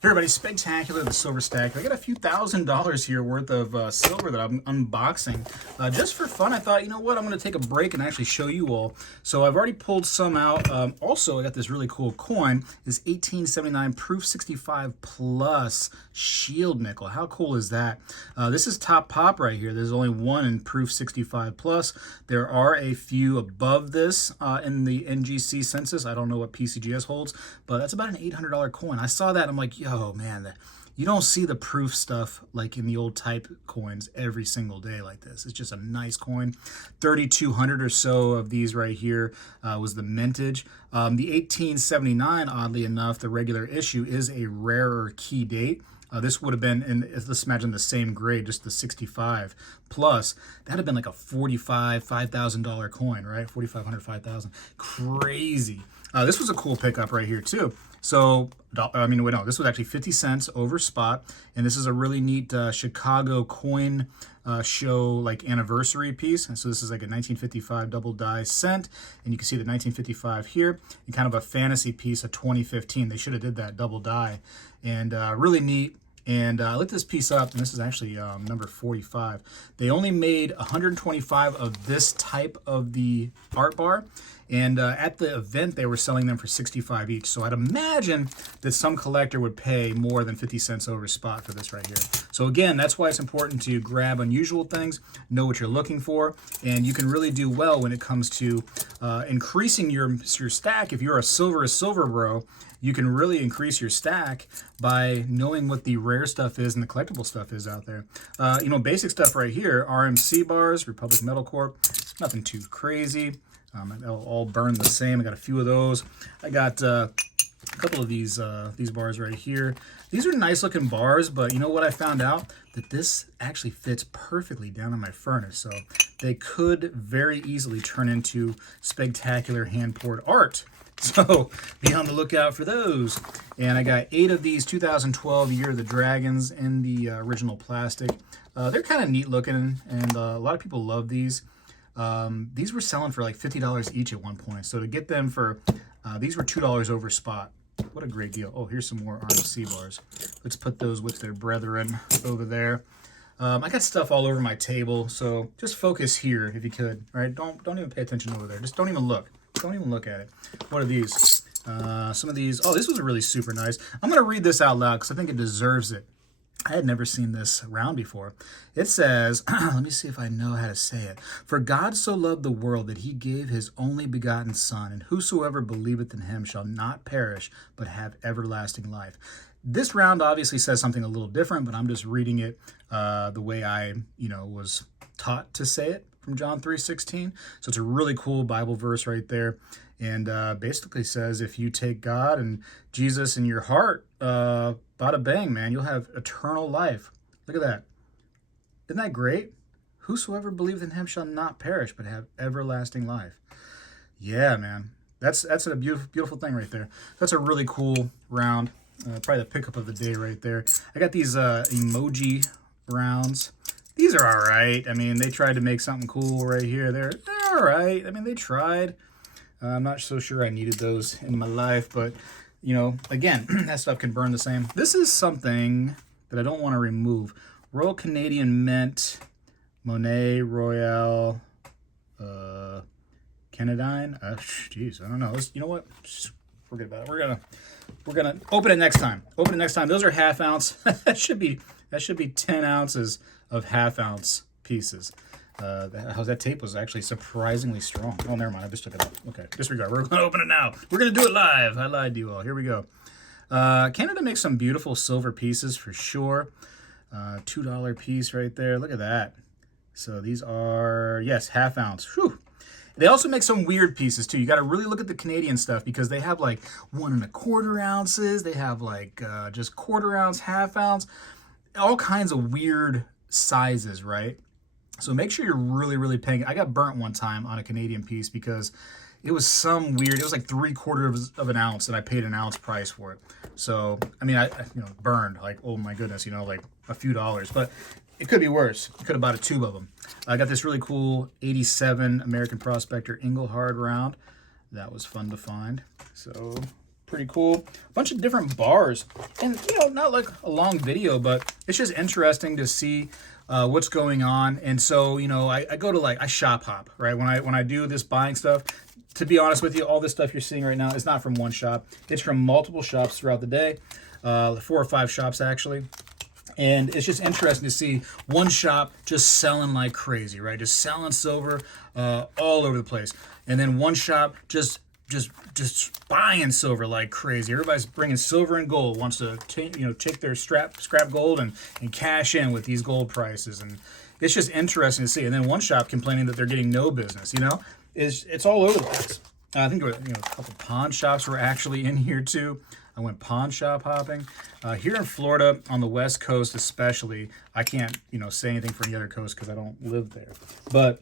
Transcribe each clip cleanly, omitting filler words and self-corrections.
Hey everybody, Spectacular, the silver stack. I got a few $1,000s here worth of silver that I'm unboxing. Just for fun, I thought, you know what, I'm going to take a break and actually show you all. So I've already pulled some out. Also, I got this really cool coin, this 1879 Proof 65 Plus Shield Nickel. How cool is that? This is top pop right here. There's only one in Proof 65 Plus. There are a few above this in the NGC census. I don't know what PCGS holds, but that's about an $800 coin. I saw that, I'm like, yo, man, you don't see the proof stuff like in the old type coins every single day like this. It's just a nice coin. 3,200 or so of these right here was the mintage. The 1879, oddly enough, the regular issue is a rarer key date. This would have been in, let's imagine the same grade, just the 65 plus. That'd have been like a $5,000 coin, right? 4,500, 5,000. Crazy. This was a cool pickup right here too. So, I mean, wait, no, this was actually 50 cents over spot, and this is a really neat Chicago coin show like anniversary piece. And so this is like a 1955 double die cent, and you can see the 1955 here, and kind of a fantasy piece of 2015. They should have did that double die, and really neat. And I looked this piece up, and this is actually number 45. They only made 125 of this type of the art bar, and at the event, they were selling them for 65 each. So I'd imagine that some collector would pay more than 50 cents over spot for this right here. So again, that's why it's important to grab unusual things, know what you're looking for, and you can really do well when it comes to increasing your stack. If you're a silver bro, you can really increase your stack by knowing what the rare stuff is and the collectible stuff is out there. You know, basic stuff right here, RMC bars, Republic Metal Corp. It's nothing too crazy. They'll all burn the same. I got a few of those. I got a couple of these bars right here. These are nice looking bars, but you know what I found out? That this actually fits perfectly down in my furnace. So they could very easily turn into spectacular hand-poured art. So be on the lookout for those. And I got 8 of these 2012 Year of the Dragons in the original plastic. They're kind of neat looking, and a lot of people love these. These were selling for like $50 each at one point. So to get them for, these were $2 over spot. What a great deal. Oh, here's some more RMC bars. Let's put those with their brethren over there. I got stuff all over my table, so just focus here if you could. All right, don't even pay attention over there. Just don't even look. Don't even look at it. What are these? Some of these. Oh, this was really super nice. I'm going to read this out loud because I think it deserves it. I had never seen this round before. It says, let me see if I know how to say it. For God so loved the world that he gave his only begotten Son, and whosoever believeth in him shall not perish, but have everlasting life. This round obviously says something a little different, but I'm just reading it the way I, was taught to say it from John 3:16. So it's a really cool Bible verse right there. And basically says if you take God and Jesus in your heart, bada bang, man, you'll have eternal life. Look at that. Isn't that great? Whosoever believeth in him shall not perish, but have everlasting life. Yeah, man. That's a beautiful thing right there. That's a really cool round. Probably the pickup of the day right there. I got these emoji rounds. These are all right. I mean, they tried to make something cool right here. They're all right. I mean, they tried. I'm not so sure I needed those in my life, but, again, that stuff can burn the same. This is something that I don't want to remove. Royal Canadian Mint, Monet Royale, Canadine. Geez, I don't know. You know what? Just forget about it. We're gonna open it next time. Open it next time. Those are half ounce. that should be 10 ounces of half ounce pieces. That tape was actually surprisingly strong. Oh, never mind. I just took it off. Okay, disregard. We're going to open it now. We're going to do it live. I lied to you all. Here we go. Canada makes some beautiful silver pieces for sure. $2 piece right there. Look at that. So these are, yes, half ounce. Whew. They also make some weird pieces too. You got to really look at the Canadian stuff because they have like 1¼ ounces. They have like just quarter ounce, half ounce, all kinds of weird sizes, right? So make sure you're really paying. I got burnt one time on a Canadian piece because it was some weird, it was like 3/4 of an ounce and I paid an ounce price for it. So, I mean, I burned like, oh my goodness, like a few dollars, but it could be worse. You could have bought a tube of them. I got this really cool 87 American Prospector Engelhard round. That was fun to find. So Pretty cool. A bunch of different bars. And, not like a long video, but it's just interesting to see what's going on. And so, I go to I shop hop, right? When I do this buying stuff, to be honest with you, all this stuff you're seeing right now is not from one shop. It's from multiple shops throughout the day, 4 or 5 shops actually. And it's just interesting to see one shop just selling like crazy, right? Just selling silver all over the place. And then one shop just buying silver like crazy. Everybody's bringing silver and gold, wants to take their scrap gold and cash in with these gold prices. And it's just interesting to see. And then one shop complaining that they're getting no business, it's all over the place. I think a couple pawn shops were actually in here too. I went pawn shop hopping. Here in Florida, on the West Coast especially, I can't say anything for any other coast because I don't live there. But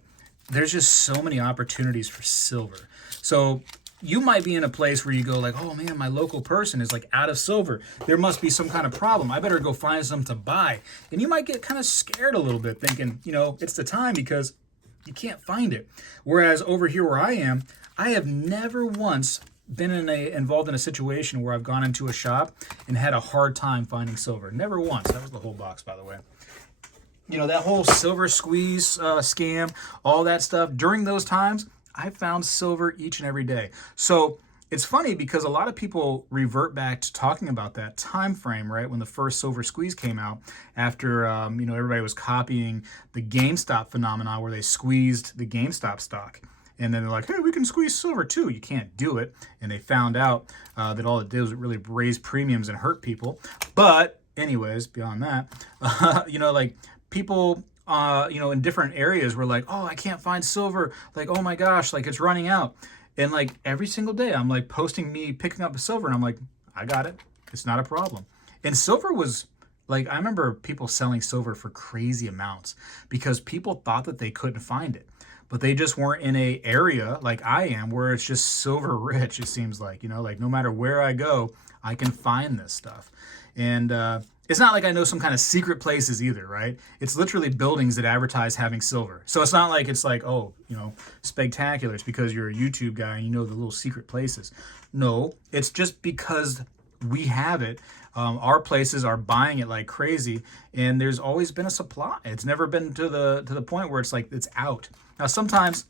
there's just so many opportunities for silver. So you might be in a place where you go like, oh man, my local person is like out of silver. There must be some kind of problem. I better go find some to buy. And you might get kind of scared a little bit thinking, it's the time because you can't find it. Whereas over here where I am, I have never once been involved in a situation where I've gone into a shop and had a hard time finding silver. Never once. That was the whole box, by the way. That whole silver squeeze scam, all that stuff. During those times, I found silver each and every day. So it's funny because a lot of people revert back to talking about that time frame, right? When the first silver squeeze came out after, everybody was copying the GameStop phenomenon where they squeezed the GameStop stock. And then they're like, hey, we can squeeze silver too. You can't do it. And they found out that all it did was really raise premiums and hurt people. But anyways, beyond that, people, in different areas were like, oh, I can't find silver. Like, oh my gosh, like it's running out. And like every single day I'm like posting me picking up a silver and I'm like, I got it. It's not a problem. And silver was like, I remember people selling silver for crazy amounts because people thought that they couldn't find it. But they just weren't in a area like I am where it's just silver rich, it seems like, like no matter where I go, I can find this stuff. And it's not like I know some kind of secret places either, right? It's literally buildings that advertise having silver. So it's not like it's like, oh, Spegtacular. It's because you're a YouTube guy and you know the little secret places. No, it's just because we have it. Our places are buying it like crazy, and there's always been a supply. It's never been to the point where it's like it's out. Now, sometimes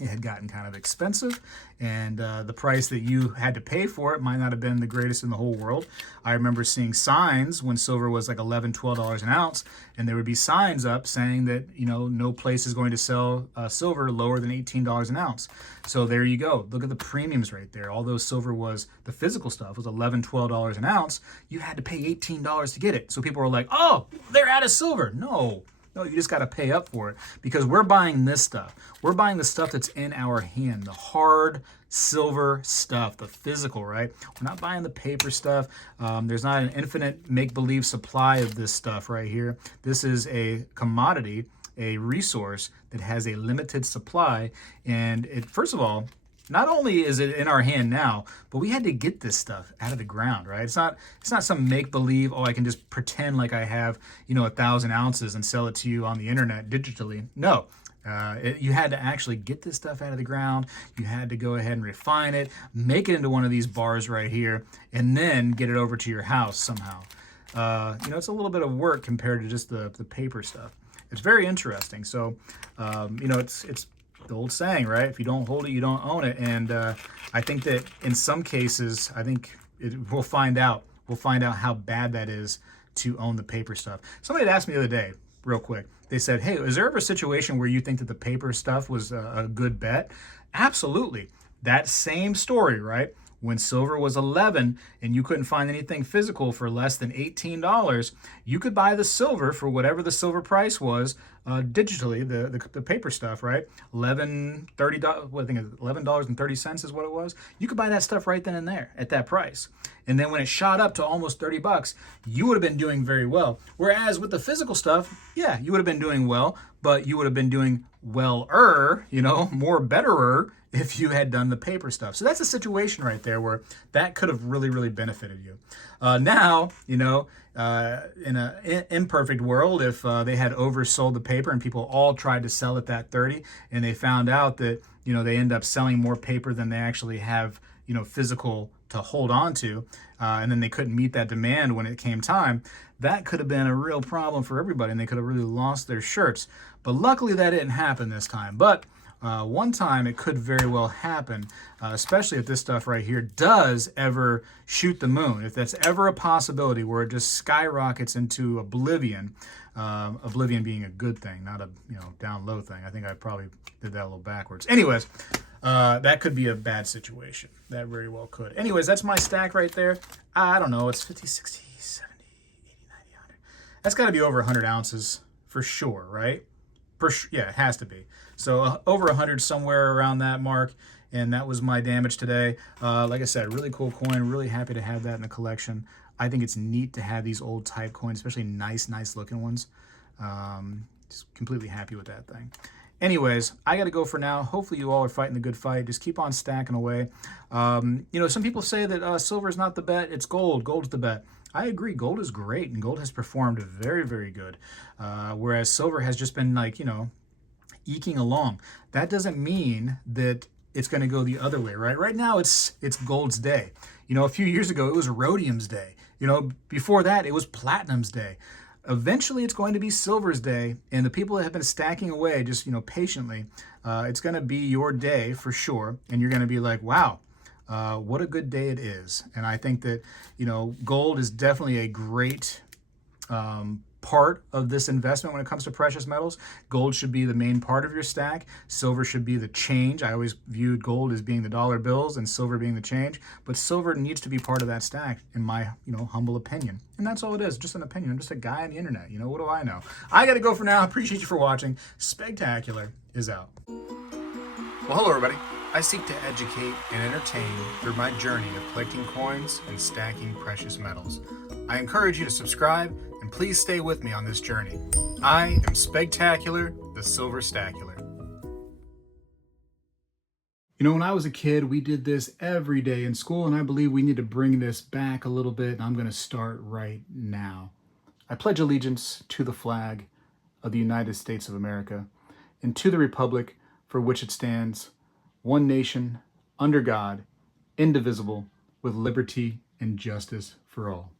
it had gotten kind of expensive, and the price that you had to pay for it might not have been the greatest in the whole world. I remember seeing signs when silver was like $11, $12 an ounce, and there would be signs up saying that, no place is going to sell silver lower than $18 an ounce. So there you go. Look at the premiums right there. Although silver was, the physical stuff was $11, $12 an ounce, you had to pay $18 to get it. So people were like, oh, they're out of silver. No, you just got to pay up for it because we're buying this stuff. We're buying the stuff that's in our hand, the hard silver stuff, the physical, right? We're not buying the paper stuff. There's not an infinite make-believe supply of this stuff right here. This is a commodity, a resource that has a limited supply. And it, first of all, not only is it in our hand now, but we had to get this stuff out of the ground, right? It's not some make-believe, oh, I can just pretend like I have, 1,000 ounces and sell it to you on the internet digitally. No, you had to actually get this stuff out of the ground. You had to go ahead and refine it, make it into one of these bars right here, and then get it over to your house somehow. It's a little bit of work compared to just the paper stuff. It's very interesting. So, it's the old saying, right? If you don't hold it, you don't own it. And I think that in some cases, we'll find out. We'll find out how bad that is to own the paper stuff. Somebody had asked me the other day, real quick. They said, hey, is there ever a situation where you think that the paper stuff was a good bet? Absolutely. That same story, right? When silver was 11 and you couldn't find anything physical for less than $18, you could buy the silver for whatever the silver price was digitally, the paper stuff, right? $11.30 is what it was. You could buy that stuff right then and there at that price. And then when it shot up to almost $30, you would have been doing very well. Whereas with the physical stuff, yeah, you would have been doing well, but you would have been doing well-er, more betterer if you had done the paper stuff. So that's a situation right there where that could have really, really benefited you. Now, in an imperfect world, if they had oversold the paper and people all tried to sell it that 30 and they found out that, they end up selling more paper than they actually have, physical hold on to, and then they couldn't meet that demand when it came time, that could have been a real problem for everybody, and they could have really lost their shirts. But luckily that didn't happen this time. But one time it could very well happen, especially if this stuff right here does ever shoot the moon. If that's ever a possibility where it just skyrockets into oblivion, oblivion being a good thing, not a down low thing. I think I probably did that a little backwards. Anyways, that could be a bad situation. That very well could. Anyways, that's my stack right there. I don't know. It's 50, 60, 70, 80, 90, 100. That's got to be over 100 ounces for sure, right? Yeah, it has to be. So over 100, somewhere around that mark. And that was my damage today. Like I said, really cool coin. Really happy to have that in the collection. I think it's neat to have these old type coins, especially nice looking ones. Just completely happy with that thing. Anyways, I got to go for now. Hopefully you all are fighting the good fight. Just keep on stacking away. Some people say that silver is not the bet. It's gold. Gold's the bet. I agree. Gold is great, and gold has performed very, very good. Whereas silver has just been eking along. That doesn't mean that it's going to go the other way, right? Right now, it's gold's day. A few years ago, it was rhodium's day. Before that, it was platinum's day. Eventually, it's going to be silver's day, and the people that have been stacking away just, patiently, it's going to be your day for sure, and you're going to be like, wow, what a good day it is. And I think that, gold is definitely a great part of this investment when it comes to precious metals. Gold should be the main part of your stack. Silver should be the change. I always viewed gold as being the dollar bills and silver being the change, but silver needs to be part of that stack in my, humble opinion. And that's all it is, just an opinion. I'm just a guy on the internet. What do I know? I got to go for now. Appreciate you for watching. Spegtacular is out. Well, hello everybody. I seek to educate and entertain through my journey of collecting coins and stacking precious metals. I encourage you to subscribe and please stay with me on this journey. I am Spegtacular, the Silver Stacular. When I was a kid, we did this every day in school, and I believe we need to bring this back a little bit, and I'm going to start right now. I pledge allegiance to the flag of the United States of America and to the republic for which it stands, one nation, under God, indivisible, with liberty and justice for all.